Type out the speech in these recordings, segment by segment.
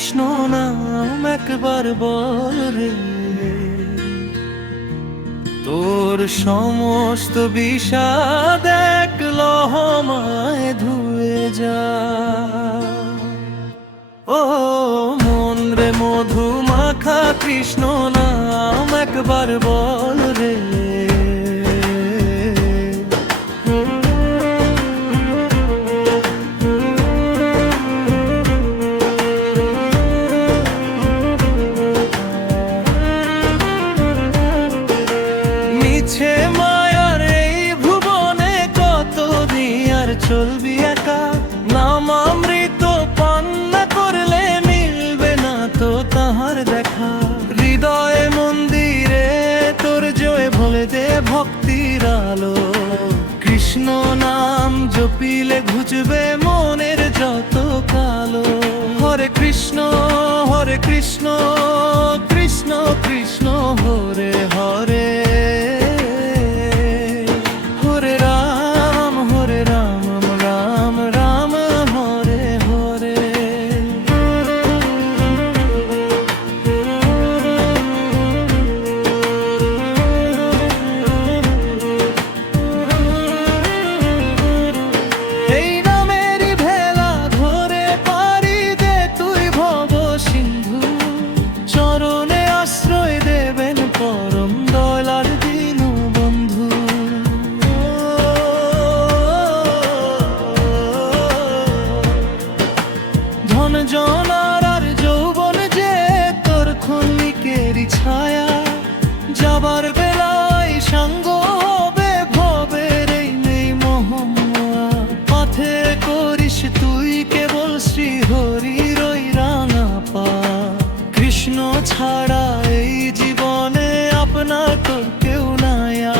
কৃষ্ণ নাম একবার বল রে, তোর সমস্ত বিষাদ এক লহমায় ধুয়ে যা। ও মন রে মধু মাখা কৃষ্ণ নাম একবার বল রে। মিছে মায়ার এই ভুবনে কত দিন চলবি একা, নাম অমৃত পান না করলে মিলবে না তো তাহার দেখা। হৃদয়ে মন্দিরে তোর জয় ভোলে দে ভক্তির আলো, কৃষ্ণ নাম জপিলে ঘুচবে মনের যত কালো। হরে কৃষ্ণ কৃষ্ণ কৃষ্ণ হরে হরে, হরে রাম রাম রাম হরে হরে। এই নামেরই ভেলা ধরে পারি দে তুই ভব সিন্ধু, চরণে আশ্রয় দেবেন পরম দয়াল দীন বন্ধু। ধন জনার আর যৌবন যে তোর ক্ষণিকেরই ছায়া, যাবার বেলায় সাঙ্গ হবে ভবের এই নেই মোহমায়া। পথে করিস তুই কেবল শ্রী হরির ওই রাঙা পা, কৃষ্ণ ছাড়া এই জীবনে আপনা তোর কেউ নায়া।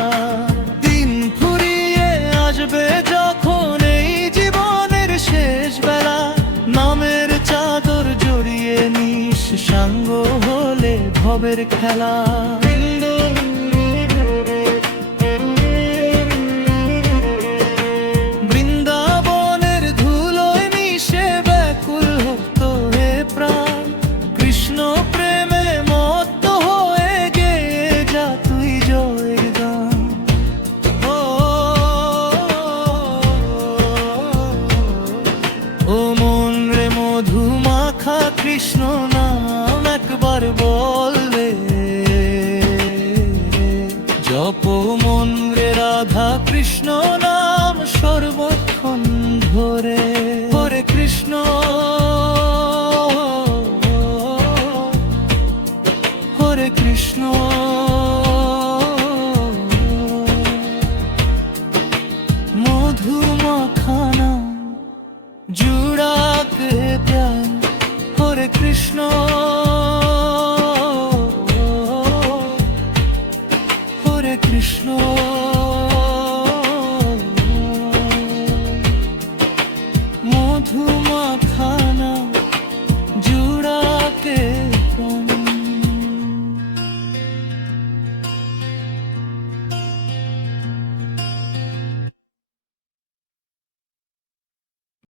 দিন ফুরিয়ে আসবে যখন এই জীবনের শেষ বেলা, নামের চাদর জড়িয়ে নিস সাঙ্গ হলে ভবের খেলা। বৃন্দাবনের ধুলোয় মিশে ব্যাকুল হতো হে প্রাণ, কৃষ্ণ প্রেমে মত্ত হয়ে গেয়ে যা তুই জয় গান। ও মন রে মধু মাখা কৃষ্ণ নাম একবার বল রে, জপ মন রে রাধা কৃষ্ণ নাম সর্বক্ষণ ধরে। হরে কৃষ্ণ হরে কৃষ্ণ মধু মাখানা जुड़ा के प्यार। हरे कृष्ण।